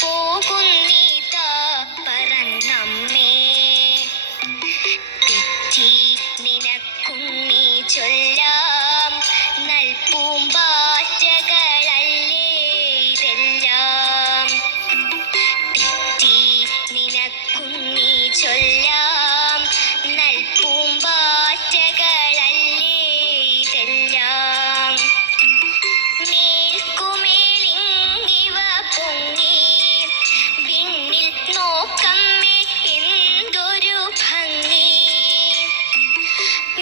പോകുന്നീതാ പറന്നമ്മേ. തെറ്റി നിനക്കുണ്ണി ചൊല്ലാം നൽപൂമ്പാറ്റകളല്ലേ ഇതെല്ലാം. തെറ്റി നിനക്കുണ്ണി ചൊല്ലാം നൽപൂമ്പാറ്റകളല്ലേ ഇതെല്ലാം. മേൽക്കുമേലിങ്ങിവ പൊങ്ങി വിണ്ണിൽ നോക്കമ്മേ എന്തൊരു ഭംഗി.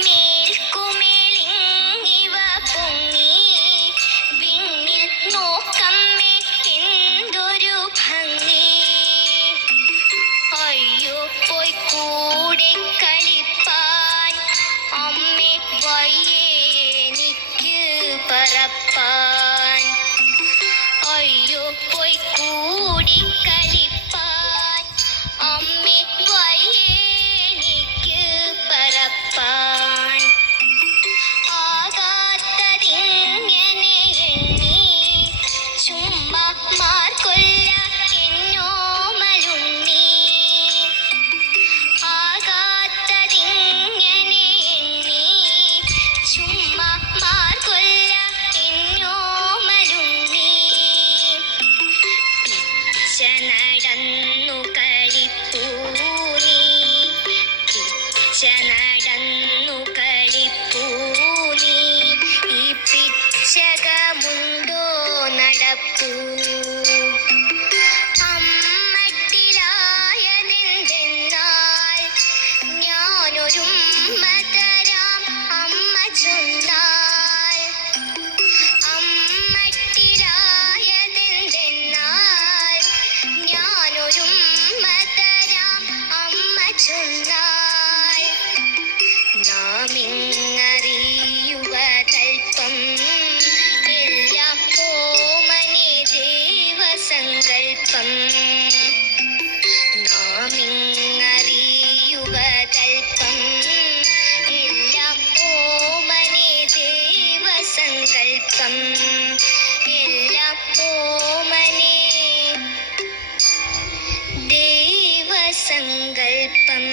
മേൽക്കുമേലിങ്ങിവ പൊങ്ങി വിണ്ണിൽ നോക്കമ്മേ എന്തൊരു ഭംഗി. അയ്യോ പോയി കൂടെ കളിപ്പാൻ അമ്മേ വയ്യേ എനിക്ക് പറപ്പാൻ. അയ്യോ പോയി കൂടി കളിപ്പാൻ അമ്മേ വയ്യേ എനിക്ക് പറപ്പാൻ. ആകാത്തതിങ്ങനെ എണ്ണി ചുമ്മാ മാർക്കൊല്ല എന്നോമലുണ്ണി. ആകാത്തതിങ്ങനെ എണ്ണി ചുമ്മാ മാർക്കൊല്ല എന്നോമലുണ്ണി. പിച്ച നടന്നു കളിപ്പൂ നീ, പിച്ച നടന്നു കളിപ്പൂ നീ. ഈ പിച്ചകമുണ്ടോ നടപ്പൂ. അമ്മട്ടിലായതെന്തെന്നാൽ ഞാനൊരുമ്മ തരാം അമ്മ ചൊന്നാൽ. അമ്മട്ടിലായതെന്തെന്നാൽ ഞാനൊരുമ്മ തരാം അമ്മ ചൊന്നാൽ. നാമിങ്ങറിയുവതൽപ്പം എല്ലാം ഓമനെ ദേവസങ്കൽപ്പം. നാമിങ്ങറിയുവതൽപ്പം എല്ലാം ഓമനെ ദേവസങ്കൽപ്പം. എല്ലാം ഓമനെ ദേവസങ്കൽപ്പം.